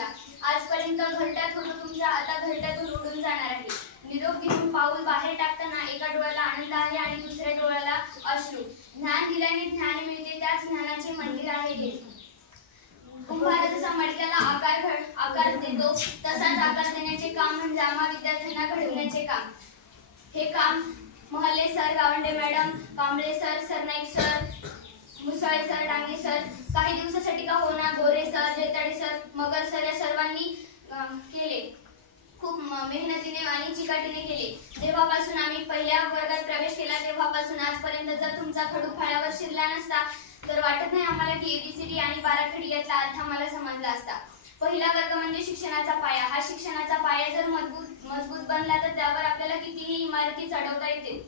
तुम्हाला. आजपर्यंत घरट्यात होतो तुमच्या, आता घरट्यातून उडून जाणार आहे. निरोप घेऊन पाऊल बाहेर टाकताना एका डोळ्याला आनंद आहे आणि दुसऱ्या डोळ्याला अश्रू. ज्ञान दिल्याने ज्ञान मिळते, त्याच ज्ञानाचे मंदिर आहे हे. कुंभार जसा मडक्याला आकार देतो, तसाच आकार देण्याचे काम म्हणजे आम्हा विद्यार्थ्यांना घडवण्याचे काम. हे काम Mahale sir, Gawande madam, Kamble sir, Sarnaik sir, Musale sir, Dange sir, काही दिवसासाठी का होणार Gore sir, Jaitade sir, Magar sir या सर्वांनी केले. खूप मेहनतीने आणि चिकाटीने केले. जेव्हापासून आम्ही पहिल्या वर्गात प्रवेश केला तेव्हापासून आजपर्यंत जर तुमचा खडू फळ्यावर शिरला नसता तर वाटत नाही आम्हाला की एबीसीडी आणि बाराखडी यातला अर्थ आम्हाला समजला असता. पहिला वर्ग म्हणजे शिक्षणाचा पाया. हा शिक्षणाचा पाया जर मजबूत बनला तर त्यावर आपल्याला कितीही इमारती चढवता येतील.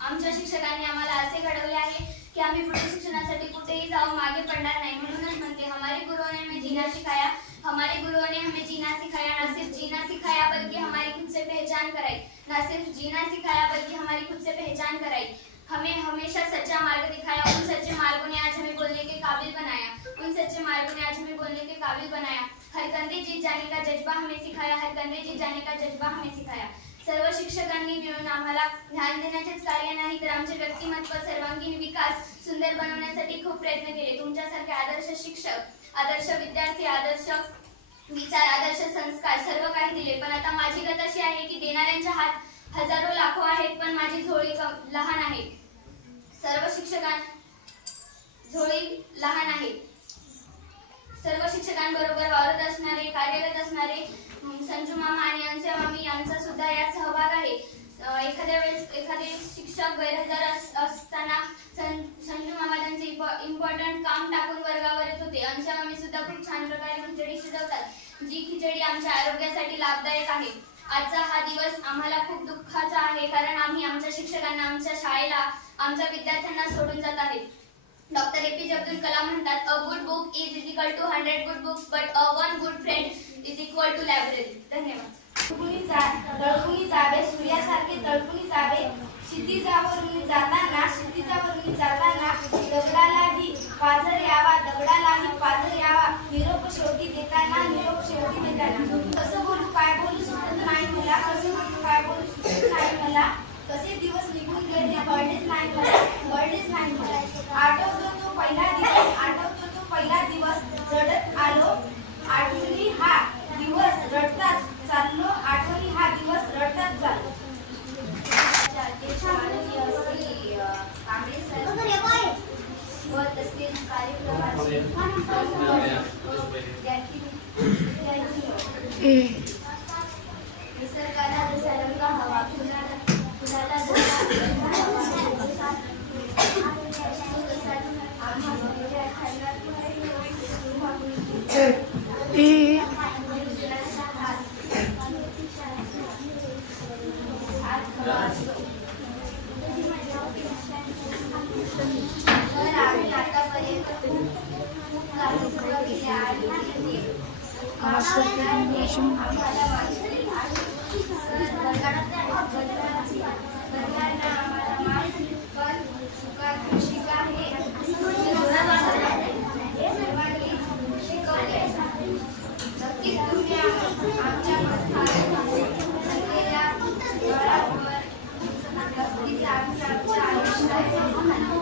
आमच्या शिक्षकांनी आम्हाला असे घडवले आहे की आम्ही पुढे शिक्षणासाठी कुठेही जाऊन मागे पडणार नाही. म्हणूनच म्हणते हमारे गुरुओं ने हमें जीना सिखाया, हमारे गुरुओं ने हमें जीना सिखाया. ना सिर्फ जीना सिखाया बल्कि हमारी खुद से पहचान कराई. ना सिर्फ जीना सिखाया बल्कि हमारी खुद से पहचान कराई. हमें हमेशा सच्चा मार्ग दिखाया. उन सच्चे मार्गों ने आज हमें बोलने के काबिल बनाया. उन सच्चे मार्गों ने आज हमें बोलने के काबिल बनाया. हर कंधे जीत जाने का जज्बा हमें सिखाया. हर कंधे जीत जाने का जज्बा हमें सिखाया. सर्व शिक्षकांनी मिळून आम्हाला ज्ञान देण्याचेच कार्य नाही तर आमचे व्यक्तिमत्व सर्वांगीण विकास सुंदर बनवण्यासाठी खूप प्रयत्न केले. तुमच्यासारखे आदर्श शिक्षक, आदर्श विद्यार्थी, आदर्श विचार, आदर्श संस्कार सर्व काही दिले. पण आता माझी गत अशी आहे की देणाऱ्यांच्या हात हजारो लाखो आहेत पण माझी झोळी लहान आहे. सर्व शिक्षकांबरोबर वावरत असणारे, कार्यरत असणारे संजू मामा आणि अंशा मामी यांचा सुद्धा यात सहभाग आहे. एखाद्या वेळेस एखादे शिक्षक गैरहजर असताना संजू मामा त्यांचे इम्पॉर्टंट काम टाकून वर्गावर येत होते. अंशा मामी सुद्धा खूप छान प्रकारे खिचडी शिजवतात, जी खिचडी आमच्या आरोग्यासाठी लाभदायक आहे. आजचा हा दिवस आम्हाला खूप दुःखाचा आहे कारण आम्ही आमच्या शिक्षकांना, आमच्या शाळेला, आमच्या विद्यार्थ्यांना सोडून जात आहे. डॉक्टर एपीजे अब्दुल कलाम म्हणतात, a good book is equal to 100 good books but a one good friend is equal to library. धन्यवाद. तळपुणी जावे, सूर्यासारखे तळपुणी जावे, क्षितिजावरून जाताना दगडालाही पाझर यावा, निरोप शेवटी देताना. कसं बोलू काय बोलू सुचत नाही मला, कसे दिवस निघून गेले कळलेच नाही मला. आठवतो तो पहिला दिवस रडत आलो, आठवणी हा दिवस रडताच चाललो, व तसेच कार्यक्रमाचे निसर्गाला जसा रंग हवा, फुलाला जसा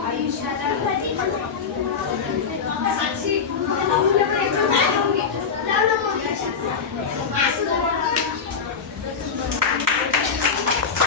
आयुष्याला